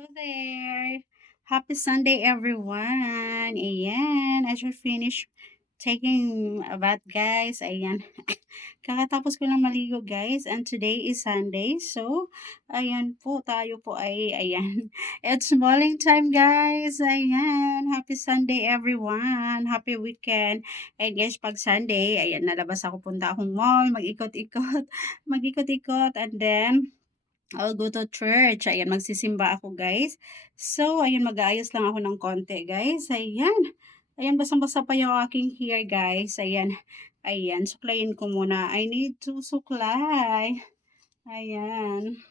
There. Happy Sunday, everyone. Ayan, I just finished taking a bath, guys. Ayan. Kakatapos ko lang maligo, guys. And today is Sunday. So, ayan po, tayo po ay, ayan. It's morning time, guys. Ayan. Happy Sunday, everyone. Happy weekend. And guys, pag Sunday, ayan, nalabas ako, punta akong mall, mag-ikot-ikot, mag-ikot-ikot. And then, I'll go to church. Ayan, magsisimba ako, guys. So, ayan, mag-aayos lang ako ng konti, guys. Ayan. Ayan, basang-basa pa yung aking hair, guys. Ayan. Ayan, suklayin ko muna. I need to suklay. Ayan.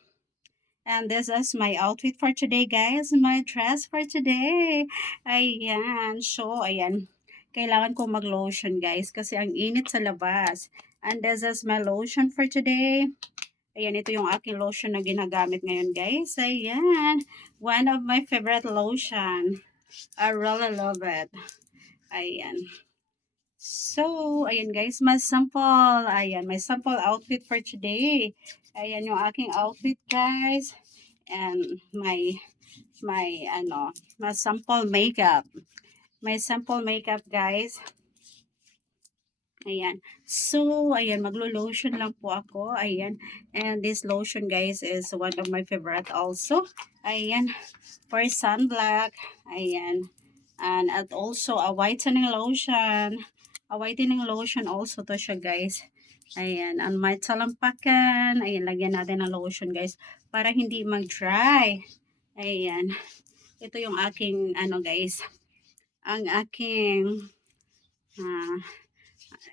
And this is my outfit for today, guys. My dress for today. Ayan. So, ayan. Kailangan ko mag-lotion, guys, kasi ang init sa labas. And this is my lotion for today. Ayan, ito yung aking lotion na ginagamit ngayon, guys. Ayan. One of my favorite lotion. I really love it. Ayan. So, ayan guys, my sample. Ayan, my sample outfit for today. Ayan yung aking outfit, guys. And my sample makeup. My sample makeup, guys. Ayan. So, ayan, maglo-lotion lang po ako. Ayan. And this lotion, guys, is one of my favorite also. Ayan. For sunblock. Ayan. And at also a whitening lotion. A whitening lotion also to siya, guys. Ayan. And may talampakan. Ayan, lagyan natin ng lotion, guys. Para hindi mag-dry. Ayan. Ito yung aking, guys. Ang aking,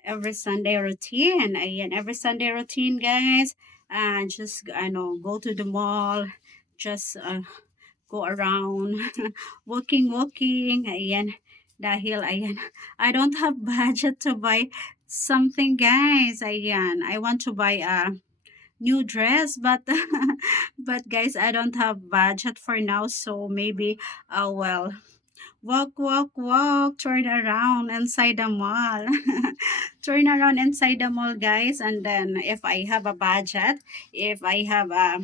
every Sunday routine. Ayan, every Sunday routine, guys. Just, go to the mall. Just, go around. Walking. Ayan. Dahil, ayan, I don't have budget to buy something, guys. Ayan, I want to buy a new dress, but, but guys, I don't have budget for now. So, maybe, well, walk, turn around inside the mall. Turn around inside the mall, guys. And then, if I have a budget, if I have a,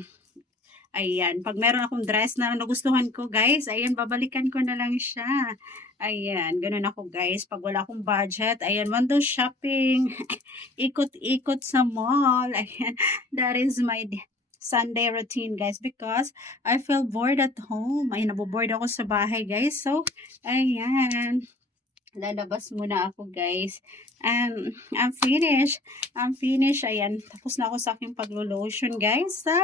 ayan, pag meron akong dress na nagustuhan ko, guys, ayan, babalikan ko na lang siya. Ayan, ganun ako, guys. Pag wala akong budget, ayan, window shopping, ikot-ikot sa mall. Ayan, that is my Sunday routine, guys, because I feel bored at home. Ay, naboboard ako sa bahay, guys. So, ayan. Lalabas muna ako, guys. And I'm finished. Ayan, tapos na ako sa aking paglo-lotion, guys. So,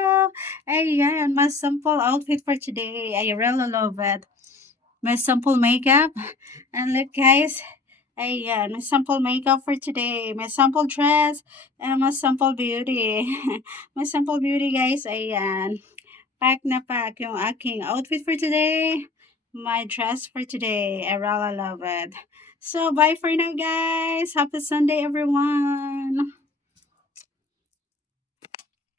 ayan, my sample outfit for today. I really love it. My sample makeup. And look, guys. Ayan, my sample makeup for today. My sample dress. And my sample beauty. My sample beauty, guys. Ayan. Pack na pack yung aking outfit for today. My dress for today. I really love it. So, bye for now, guys. Happy Sunday, everyone.